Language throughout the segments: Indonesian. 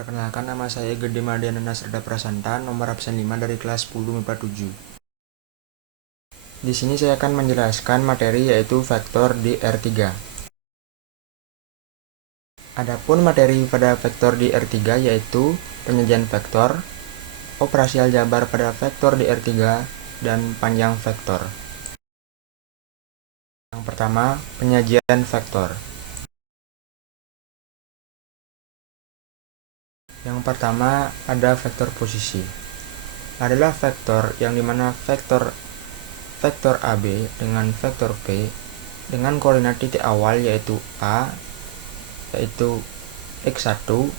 Perkenalkan, nama saya Gede Mardiana Nasrda Prasanta, nomor absen 5 dari kelas 10 MIPA 7. Di sini saya akan menjelaskan materi yaitu vektor di R3. Adapun materi pada vektor di R3 yaitu penyajian vektor, operasi aljabar pada vektor di R3, dan panjang vektor. Yang pertama, penyajian vektor. Yang pertama ada vektor posisi. Adalah vektor yang dimana vektor AB dengan vektor P dengan koordinat titik awal yaitu A, yaitu X1,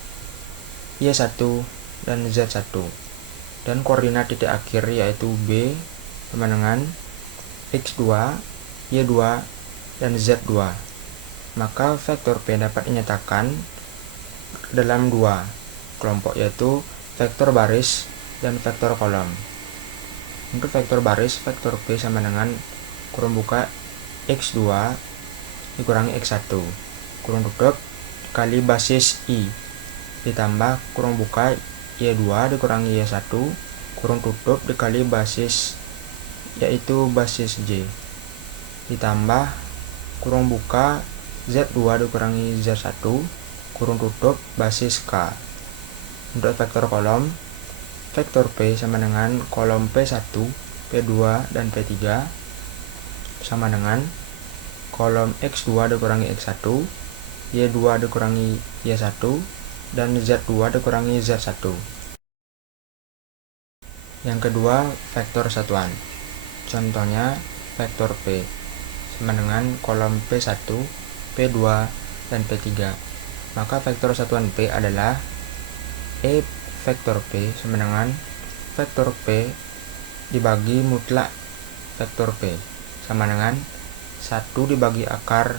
Y1, dan Z1, dan koordinat titik akhir yaitu B sama dengan X2, Y2, dan Z2. Maka vektor P dapat dinyatakan dalam dua kelompok yaitu vektor baris dan vektor kolom. Untuk vektor baris, vektor P sama dengan kurung buka X2 dikurangi X1 kurung tutup kali basis I ditambah kurung buka Y2 dikurangi Y1 kurung tutup dikali basis yaitu basis J ditambah kurung buka Z2 dikurangi Z1 kurung tutup basis K. Untuk vektor kolom, vektor P sama dengan kolom P1, P2, dan P3 sama dengan kolom X2 dikurangi X1, Y2 dikurangi Y1, dan Z2 dikurangi Z1. Yang kedua, vektor satuan. Contohnya, vektor P sama dengan kolom P1, P2, dan P3. Maka vektor satuan P adalah E vektor P sama dengan vektor P dibagi mutlak vektor P sama dengan 1 dibagi akar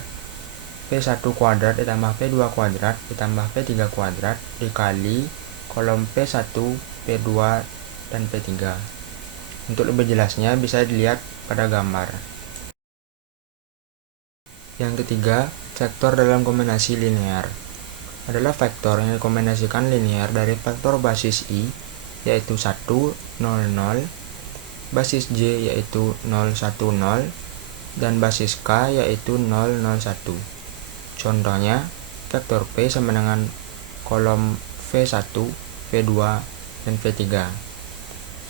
P1 kuadrat ditambah P2 kuadrat ditambah P3 kuadrat dikali kolom P1, P2, dan P3. Untuk lebih jelasnya bisa dilihat pada gambar. Yang ketiga, vektor dalam kombinasi linear. Adalah vektor yang dikombinasikan linear dari vektor basis I yaitu 1, 0, 0, basis J yaitu 0, 1, 0, dan basis K yaitu 0, 0, 1. Contohnya, vektor P sama dengan kolom V1, V2, dan V3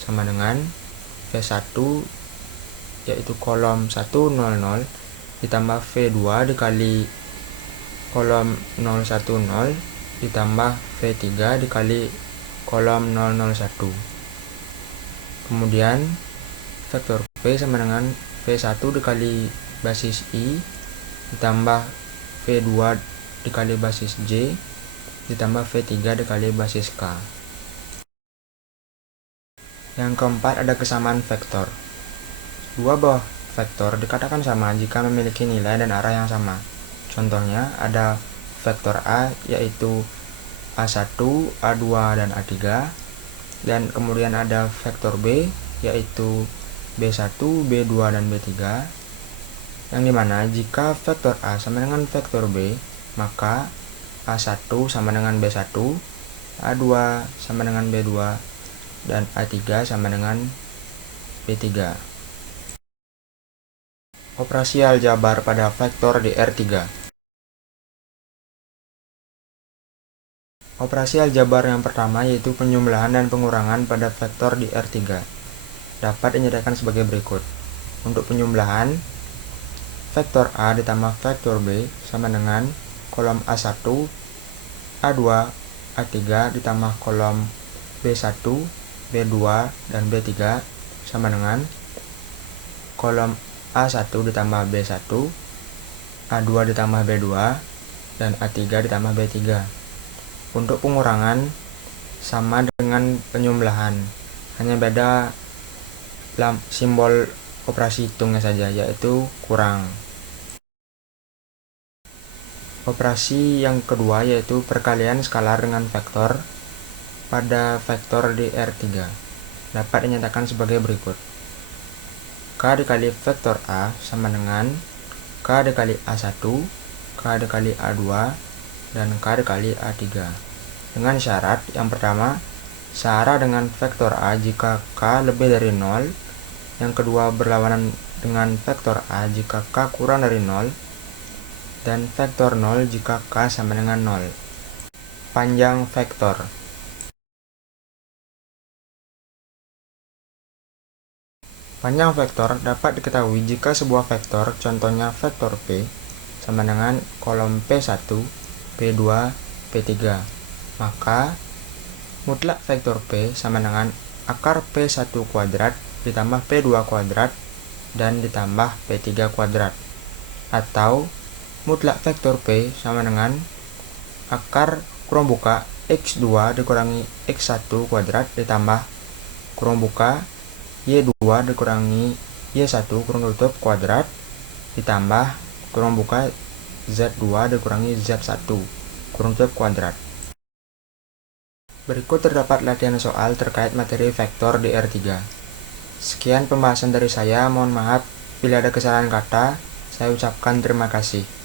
sama dengan V1 yaitu kolom 1, 0, 0 ditambah V2 dikali kolom 010 ditambah V3 dikali kolom 001. Kemudian vektor P sama dengan V1 dikali basis I ditambah V2 dikali basis J ditambah V3 dikali basis K. Yang keempat ada kesamaan vektor. Dua buah vektor dikatakan sama jika memiliki nilai dan arah yang sama. Contohnya ada vektor A yaitu A1, A2, dan A3, dan kemudian ada vektor B yaitu B1, B2, dan B3, yang dimana jika vektor A sama dengan vektor B maka A1 sama dengan B1, A2 sama dengan B2, dan A3 sama dengan B3. Operasi aljabar pada vektor di R3. Operasi aljabar yang pertama yaitu penjumlahan dan pengurangan pada vektor di R3 dapat dinyatakan sebagai berikut. Untuk penjumlahan, vektor A ditambah vektor B sama dengan kolom A1, A2, A3 ditambah kolom B1, B2, dan B3 sama dengan kolom A1 ditambah B1, A2 ditambah B2, dan A3 ditambah B3. Untuk pengurangan sama dengan penjumlahan, hanya beda simbol operasi hitungnya saja, yaitu kurang. Operasi yang kedua yaitu perkalian skalar dengan vektor pada vektor di R3 dapat dinyatakan sebagai berikut. K dikali vektor A sama dengan K dikali A1, K dikali A2, dan K dikali A3. dengan syarat yang pertama, searah dengan vektor A jika K lebih dari 0, yang kedua berlawanan dengan vektor A jika K kurang dari 0, dan vektor 0 jika K sama dengan 0. Panjang vektor. Panjang vektor dapat diketahui jika sebuah vektor, contohnya vektor P, sama dengan kolom P1, P2, P3. Maka, mutlak vektor P sama dengan akar P1 kuadrat ditambah P2 kuadrat dan ditambah P3 kuadrat. Atau, mutlak vektor P sama dengan akar kurung buka X2 dikurangi X1 kuadrat ditambah kurung buka Y2 dikurangi Y1 kurung tutup kuadrat ditambah kurung buka Z2 dikurangi Z1 kurung tutup kuadrat. Berikut terdapat latihan soal terkait materi vektor di R3. Sekian pembahasan dari saya, mohon maaf bila ada kesalahan kata. Saya ucapkan terima kasih.